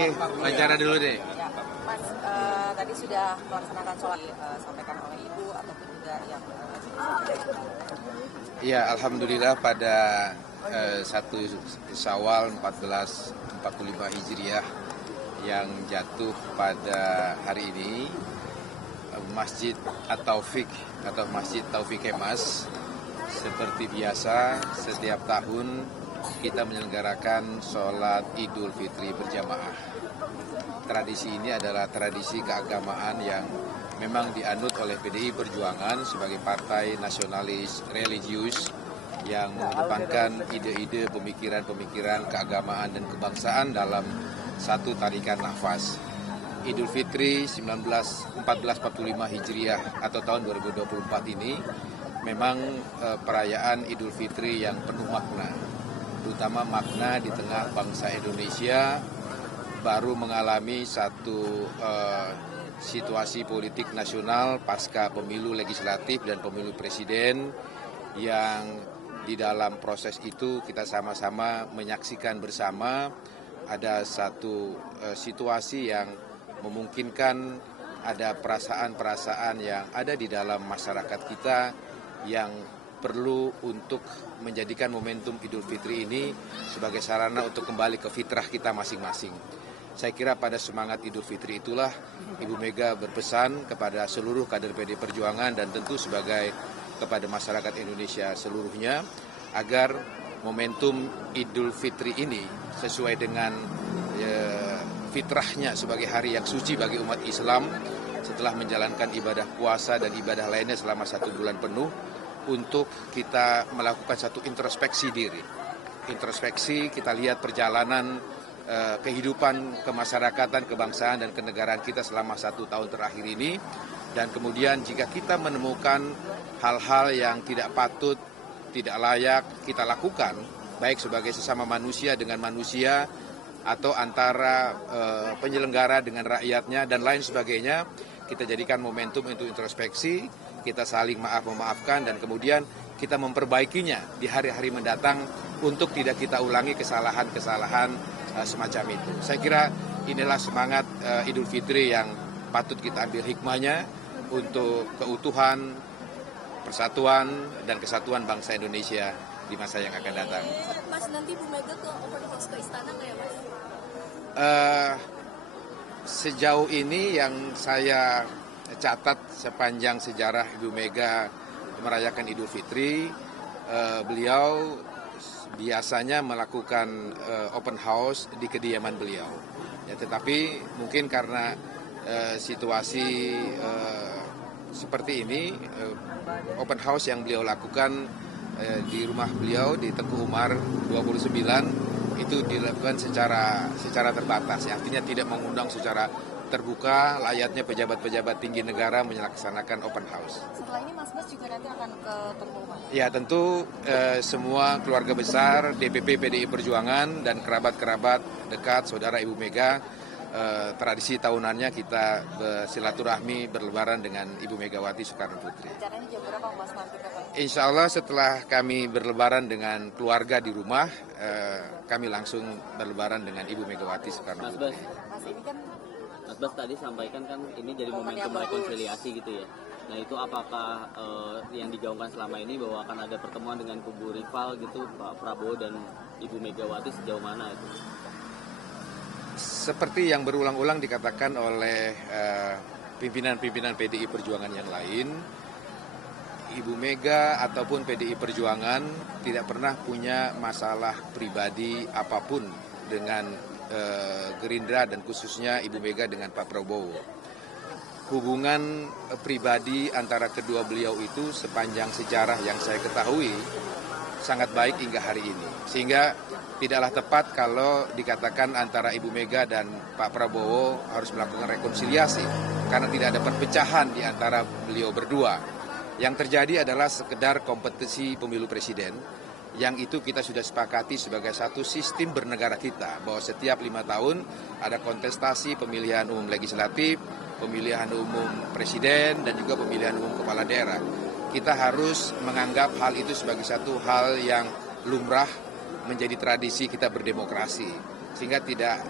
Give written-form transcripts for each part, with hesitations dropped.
Oke, wawancara dulu deh. Ya, Mas, tadi sudah melaksanakan sholat sampaikan oleh Ibu ataupun juga yang Ya, alhamdulillah pada 1 Syawal 1445 Hijriah yang jatuh pada hari ini, Masjid At-Taufik atau Masjid Taufik Kemas seperti biasa setiap tahun kita menyelenggarakan sholat Idul Fitri berjamaah. Tradisi ini adalah tradisi keagamaan yang memang dianut oleh PDI Perjuangan sebagai partai nasionalis religius yang mengedepankan ide-ide pemikiran-pemikiran keagamaan dan kebangsaan dalam satu tarikan nafas. Idul Fitri 1445 Hijriah atau tahun 2024 ini memang perayaan Idul Fitri yang penuh makna, terutama makna di tengah bangsa Indonesia baru mengalami satu situasi politik nasional pasca pemilu legislatif dan pemilu presiden yang di dalam proses itu kita sama-sama menyaksikan bersama ada satu situasi yang memungkinkan ada perasaan-perasaan yang ada di dalam masyarakat kita yang perlu untuk menjadikan momentum Idul Fitri ini sebagai sarana untuk kembali ke fitrah kita masing-masing. Saya kira pada semangat Idul Fitri itulah Ibu Mega berpesan kepada seluruh kader PD Perjuangan dan tentu sebagai kepada masyarakat Indonesia seluruhnya agar momentum Idul Fitri ini sesuai dengan fitrahnya sebagai hari yang suci bagi umat Islam setelah menjalankan ibadah puasa dan ibadah lainnya selama 1 bulan penuh untuk kita melakukan satu introspeksi diri. Introspeksi, kita lihat perjalanan kehidupan kemasyarakatan, kebangsaan dan kenegaraan kita selama 1 tahun terakhir ini dan kemudian jika kita menemukan hal-hal yang tidak patut, tidak layak kita lakukan baik sebagai sesama manusia dengan manusia atau antara penyelenggara dengan rakyatnya dan lain sebagainya, kita jadikan momentum untuk introspeksi, kita saling memaafkan dan kemudian kita memperbaikinya di hari-hari mendatang untuk tidak kita ulangi kesalahan-kesalahan semacam itu. Saya kira inilah semangat Idul Fitri yang patut kita ambil hikmahnya untuk keutuhan, persatuan dan kesatuan bangsa Indonesia di masa yang akan datang. Mas, nanti Bu Mega ke open house ke istana nggak ya, Mas? Sejauh ini yang saya catat sepanjang sejarah Ibu Mega merayakan Idul Fitri, beliau biasanya melakukan open house di kediaman beliau. Ya, tetapi mungkin karena situasi seperti ini, open house yang beliau lakukan di rumah beliau di Teguh Umar 29 itu dilakukan secara terbatas, ya, artinya tidak mengundang secara terbuka layaknya pejabat-pejabat tinggi negara melaksanakan open house. setelah ini Mas Bas juga nanti akan ke Teguh Umar. Ya tentu semua keluarga besar DPP PDI Perjuangan dan kerabat-kerabat dekat saudara Ibu Mega, tradisi tahunannya kita bersilaturahmi berlebaran dengan Ibu Megawati Soekarno Putri. Rencananya jam berapa Mas nanti ke Teguh? Insya Allah setelah kami berlebaran dengan keluarga di rumah, kami langsung berlebaran dengan Ibu Megawati Soekarno Putri. Mas, ini kan Mas Bas tadi sampaikan kan ini jadi momentum rekonsiliasi gitu ya. Nah itu apakah yang digaungkan selama ini bahwa akan ada pertemuan dengan kubu rival gitu Pak Prabowo dan Ibu Megawati sejauh mana itu? Seperti yang berulang-ulang dikatakan oleh pimpinan-pimpinan PDI Perjuangan yang lain, Ibu Mega ataupun PDI Perjuangan tidak pernah punya masalah pribadi apapun dengan Gerindra dan khususnya Ibu Mega dengan Pak Prabowo. Hubungan pribadi antara kedua beliau itu sepanjang sejarah yang saya ketahui sangat baik hingga hari ini. Sehingga tidaklah tepat kalau dikatakan antara Ibu Mega dan Pak Prabowo harus melakukan rekonsiliasi karena tidak ada perpecahan di antara beliau berdua. Yang terjadi adalah sekedar kompetisi pemilu presiden yang itu kita sudah sepakati sebagai satu sistem bernegara kita bahwa setiap 5 tahun ada kontestasi pemilihan umum legislatif, pemilihan umum presiden dan juga pemilihan umum kepala daerah. Kita harus menganggap hal itu sebagai satu hal yang lumrah menjadi tradisi kita berdemokrasi. sehingga tidak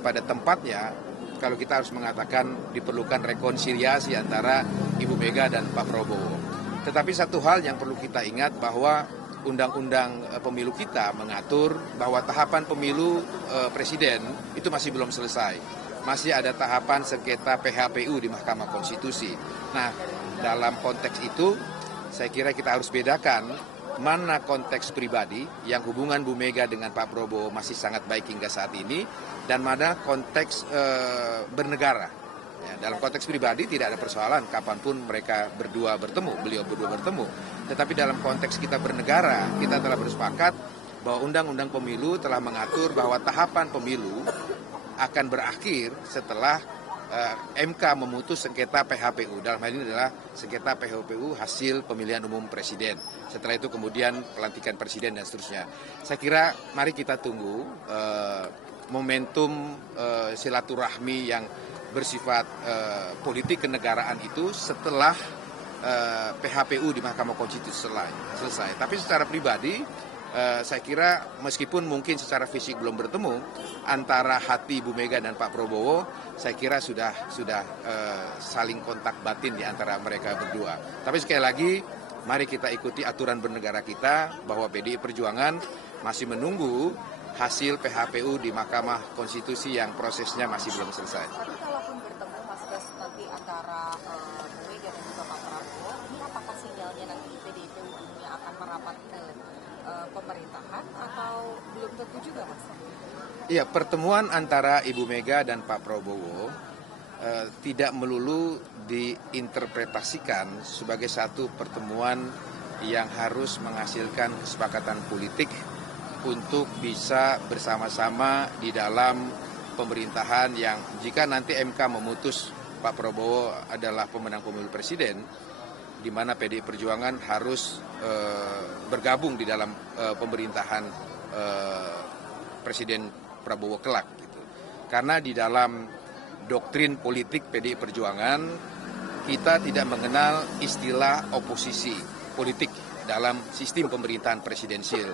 pada tempatnya kalau kita harus mengatakan diperlukan rekonsiliasi antara Ibu Mega dan Pak Prabowo. Tetapi satu hal yang perlu kita ingat bahwa Undang-Undang Pemilu kita mengatur bahwa tahapan pemilu presiden itu masih belum selesai. Masih ada tahapan sengketa PHPU di Mahkamah Konstitusi. Nah, dalam konteks itu saya kira kita harus bedakan mana konteks pribadi yang hubungan Bu Mega dengan Pak Prabowo masih sangat baik hingga saat ini, dan mana konteks bernegara. Ya, dalam konteks pribadi tidak ada persoalan kapanpun mereka beliau berdua bertemu. Tetapi dalam konteks kita bernegara, kita telah bersepakat bahwa Undang-Undang Pemilu telah mengatur bahwa tahapan pemilu akan berakhir setelah MK memutus sengketa PHPU. Dalam hal ini adalah sengketa PHPU hasil pemilihan umum presiden. Setelah itu kemudian pelantikan presiden dan seterusnya. Saya kira mari kita tunggu momentum silaturahmi yang bersifat politik kenegaraan itu setelah PHPU di Mahkamah Konstitusi selesai. Tapi secara pribadi saya kira meskipun mungkin secara fisik belum bertemu antara hati Bu Mega dan Pak Prabowo, saya kira sudah saling kontak batin di antara mereka berdua. Tapi sekali lagi, mari kita ikuti aturan bernegara kita bahwa PDI Perjuangan masih menunggu hasil PHPU di Mahkamah Konstitusi yang prosesnya masih belum selesai. Tapi kalaupun bertemu Mas Des nanti antara Bu Mega dan juga Pak Prabowo, ini apakah sinyalnya nanti PDIP ujungnya akan merapat ke pemerintahan atau belum tentu juga, Mas? Iya, pertemuan antara Ibu Mega dan Pak Prabowo tidak melulu diinterpretasikan sebagai satu pertemuan yang harus menghasilkan kesepakatan politik untuk bisa bersama-sama di dalam pemerintahan yang jika nanti MK memutus Pak Prabowo adalah pemenang pemilu presiden, di mana PDI Perjuangan harus bergabung di dalam pemerintahan Presiden Prabowo kelak. Gitu. Karena di dalam doktrin politik PDI Perjuangan, kita tidak mengenal istilah oposisi politik dalam sistem pemerintahan presidensial.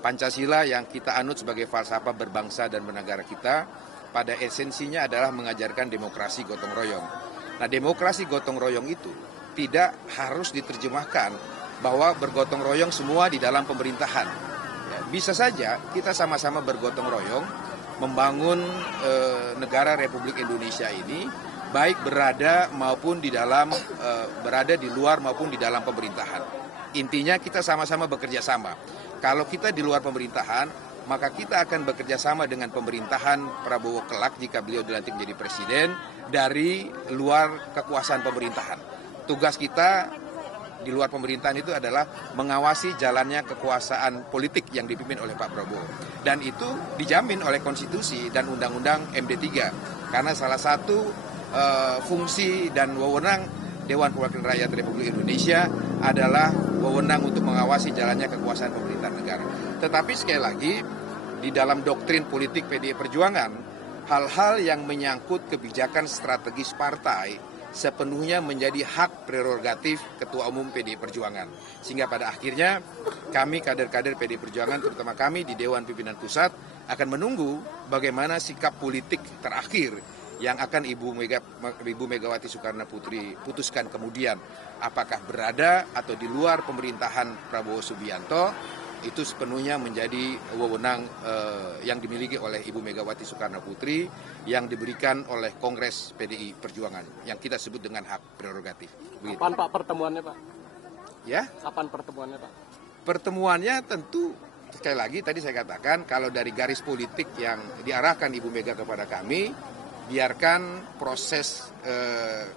Pancasila yang kita anut sebagai falsafah berbangsa dan bernegara kita, pada esensinya adalah mengajarkan demokrasi gotong royong. Nah, demokrasi gotong royong itu tidak harus diterjemahkan bahwa bergotong royong semua di dalam pemerintahan. Ya, bisa saja kita sama-sama bergotong royong membangun negara Republik Indonesia ini, baik berada di luar maupun di dalam pemerintahan. Intinya kita sama-sama bekerja sama. Kalau kita di luar pemerintahan, maka kita akan bekerja sama dengan pemerintahan Prabowo kelak jika beliau dilantik menjadi presiden dari luar kekuasaan pemerintahan. Tugas kita di luar pemerintahan itu adalah mengawasi jalannya kekuasaan politik yang dipimpin oleh Pak Prabowo. Dan itu dijamin oleh konstitusi dan undang-undang MD3. Karena salah satu fungsi dan wewenang Dewan Perwakilan Rakyat Republik Indonesia adalah wewenang untuk mengawasi jalannya kekuasaan pemerintahan negara. Tetapi sekali lagi, di dalam doktrin politik PDI Perjuangan, hal-hal yang menyangkut kebijakan strategis partai sepenuhnya menjadi hak prerogatif Ketua Umum PDI Perjuangan. Sehingga pada akhirnya kami kader-kader PDI Perjuangan, terutama kami di Dewan Pimpinan Pusat, akan menunggu bagaimana sikap politik terakhir yang akan Ibu Megawati Soekarno Putri putuskan kemudian. Apakah berada atau di luar pemerintahan Prabowo Subianto, itu sepenuhnya menjadi wewenang yang dimiliki oleh Ibu Megawati Soekarno Putri yang diberikan oleh Kongres PDI Perjuangan yang kita sebut dengan hak prerogatif. Begitu. Kapan Pak pertemuannya Pak? Ya? Kapan pertemuannya Pak? Pertemuannya tentu sekali lagi tadi saya katakan kalau dari garis politik yang diarahkan Ibu Mega kepada kami, biarkan proses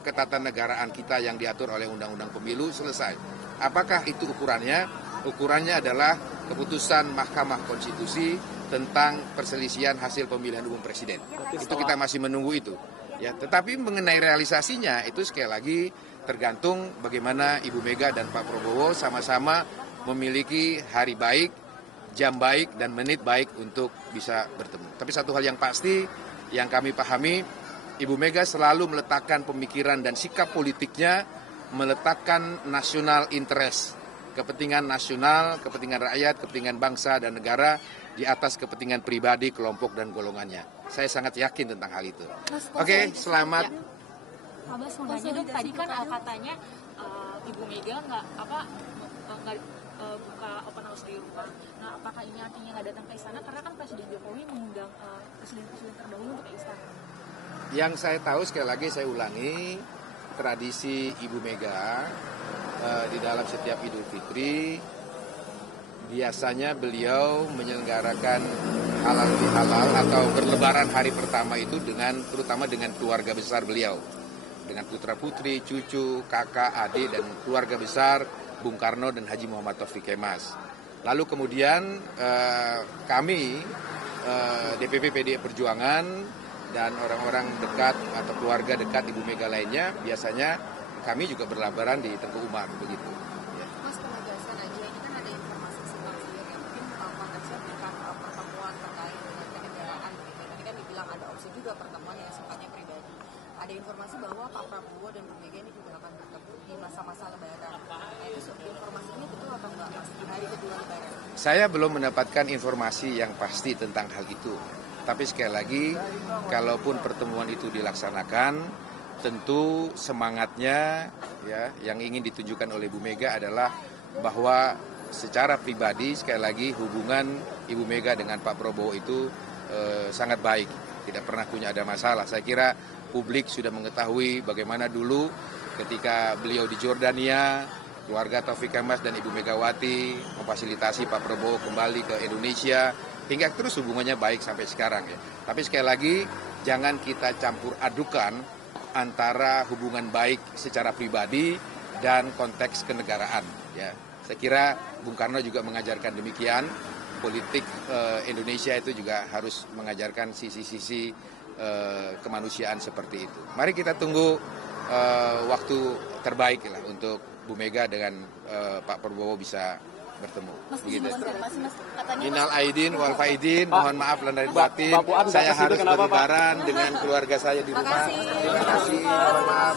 ketatanegaraan kita yang diatur oleh Undang-Undang Pemilu selesai. Apakah itu ukurannya? Ukurannya adalah keputusan Mahkamah Konstitusi tentang perselisihan hasil pemilihan umum presiden. Itu kita masih menunggu itu. Ya, tetapi mengenai realisasinya itu sekali lagi tergantung bagaimana Ibu Mega dan Pak Prabowo sama-sama memiliki hari baik, jam baik, dan menit baik untuk bisa bertemu. Tapi satu hal yang pasti yang kami pahami, Ibu Mega selalu meletakkan pemikiran dan sikap politiknya meletakkan national interest, kepentingan nasional, kepentingan rakyat, kepentingan bangsa dan negara di atas kepentingan pribadi, kelompok, dan golongannya. Saya sangat yakin tentang hal itu. Oke, selamat. Abas mau nanya dong, tadi kan katanya Ibu Mega nggak buka open house di rumah. Nah, apakah ini artinya nggak datang ke istana? Karena kan Presiden Jokowi mengundang presiden-presiden terdahulu untuk ke istana. Yang saya tahu, sekali lagi saya ulangi, tradisi Ibu Mega di dalam setiap Idul Fitri, biasanya beliau menyelenggarakan halal bihalal atau berlebaran hari pertama itu terutama dengan keluarga besar beliau. Dengan putra-putri, cucu, kakak, adik, dan keluarga besar Bung Karno dan Haji Muhammad Taufik Kemas. Lalu kemudian kami, DPP PDI Perjuangan, dan orang-orang dekat atau keluarga dekat Ibu Mega lainnya, biasanya kami juga berlebaran di Tengku Umar, begitu. Mas, penegasan aja, ini kan ada informasi simpang siur yang mungkin konteksnya bukan pertemuan terkait dengan kenegaraan. Tadi kan dibilang ada opsi juga pertemuan yang sifatnya pribadi. Ada informasi bahwa Pak Prabowo dan Bu Mega ini juga akan bertemu di masa-masa Lebaran. Nah, itu informasinya betul atau enggak, Mas, di hari kedua Lebaran? Saya belum mendapatkan informasi yang pasti tentang hal itu. Tapi sekali lagi, kalaupun pertemuan itu dilaksanakan, tentu semangatnya ya yang ingin ditunjukkan oleh Bu Mega adalah bahwa secara pribadi, sekali lagi, hubungan Ibu Mega dengan Pak Prabowo itu sangat baik, tidak pernah punya ada masalah. Saya kira publik sudah mengetahui bagaimana dulu ketika beliau di Jordania, keluarga Taufik Kemas dan Ibu Megawati memfasilitasi Pak Prabowo kembali ke Indonesia, hingga terus hubungannya baik sampai sekarang ya. Tapi sekali lagi, jangan kita campur adukan antara hubungan baik secara pribadi dan konteks kenegaraan ya. Saya kira Bung Karno juga mengajarkan demikian. Politik Indonesia itu juga harus mengajarkan sisi-sisi kemanusiaan seperti itu. Mari kita tunggu waktu terbaik lah untuk Bu Mega dengan Pak Prabowo bisa bertemu. Mas, begitu. konfirmasi, Mas. Katanya Minal aidin wal faidin, mohon maaf lahir batin. Saya harus berlebaran dengan keluarga saya di rumah. Terima kasih. Terima kasih. Mohon maaf.